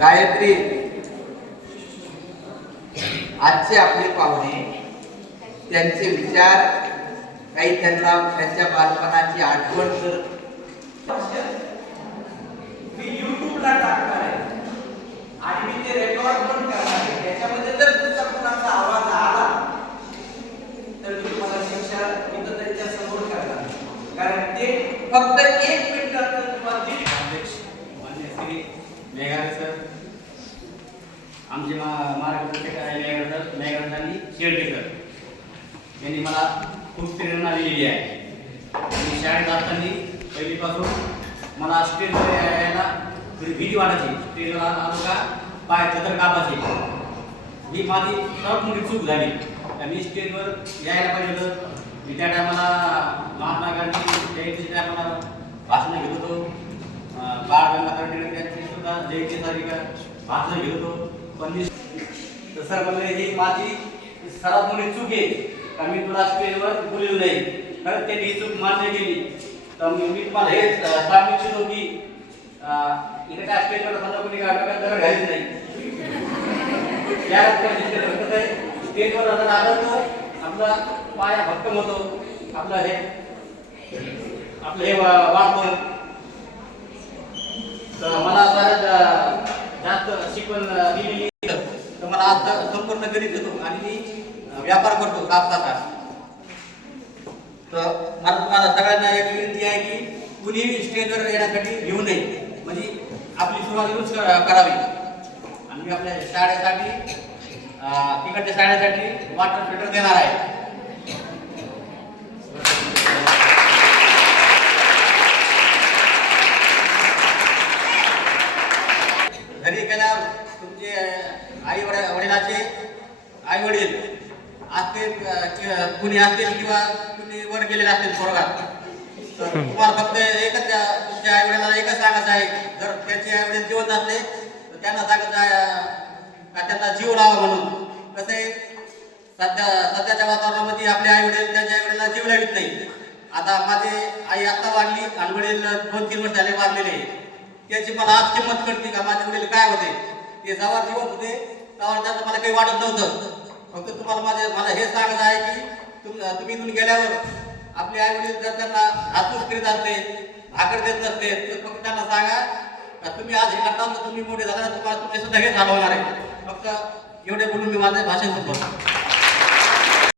गायत्री आजचे आपले पाहुणे, त्यांचे विचार, काही त्यांना त्यांच्या बालपणाची आठवण जर मी युट्यूबला टाकणार आहे आणि मी ते रेकॉर्ड पण करणार आहे. त्याच्यामध्ये जर तुमचा कोणाचा आवाज आला तर मी तुम्हाला शिक्षा इथं त्यांच्या समोर करणार, कारण ते फक्त 1 मिनिटात तुम्हाला अध्यक्ष मान्य श्री मेघारे सर, आमचे मार्गदर्शक आहे मेघारे आणि शेळके सर, यांनी मला खूप प्रेरणा दिलेली आहे. मी शाळेत असताना पहिलीपासून मला स्टेजवर यायला भीती वाटायची. स्टेजवर आलो का पाय कतर कापायचे. ही माझी सर्वात मोठी चूक झाली. मी स्टेजवर यायला पाहिजे होतं. मी त्या टायमाला महात्मा गांधी जयंतीच्या टायमाला भाषण घेत होतो. बाळ गंगाधर टिळक सुद्धा जयंतीसाठी भाषण घेत होतो. पण सर म्हणले ही माझी सर्वात मोठी चूक आहे का मी तुला स्टेजवर बोललो नाही. कारण त्यांनी ही चूक मान्य केली. तर मी तुम्हाला हे सांगू इच्छितो की इथे काय स्टेजवर समजा कोणी दगड घ्यायचं नाही. स्टेजवर आलं तर आपला पाया भक्कम होतो, आपलं हे वाढतो. तर मला जास्त शिकवण दिलेली तर मला आज संपूर्ण गणित येतो आणि मी व्यापार करतो कापसाचा. तर मला तुम्हाला सगळ्यांना एक विनंती आहे की कुणी स्टेजवर येण्यासाठी घेऊ नये, म्हणजे आपली सुरुवात इथूनच करावी. आणि मी आपल्या शाळेसाठी तिकडच्या शाळेसाठी वॉटर फिल्टर देणार आहे. घरी गेल्यावर तुमचे वडिलाचे आई वडील असतील, कुणी असतील किंवा कुणी वर गेलेले असतील स्वर्गात, तर तुम्हाला फक्त एकच तुमच्या आई वडिलांना एकच सांगायचं आहे. जर त्याचे आई वडील जिवंत असले तर त्यांना सांगायचं आहे का त्यांना जीव लावा म्हणून. कसं आहे, सध्याच्या वातावरणामध्ये आपले आई वडील त्यांच्या आई वडिलांना जीव लावित नाही. आता माझे आई आत्ता वाढली आणि वडील 2-3 वर्ष झाले वाढलेले. त्याची मला आज किंमत कळते का माझे वडील काय होते. ते जेव्हा जिवंत होते तेव्हा त्याचं मला काही वाटत नव्हतं. फक्त तुम्हाला मला हे सांगायचं आहे की तुम्ही इथून गेल्यावर आपले आई वडील जर त्यांना हातूस करीत असले, भाकर देत नसले, तर फक्त त्यांना सांगा का तुम्ही आज हे करता तर तुम्ही मोठे झाला तुम्हाला तुम्ही सुद्धा हे चालवणार आहे. फक्त एवढे बोलून मी माझं भाषण संपवतो.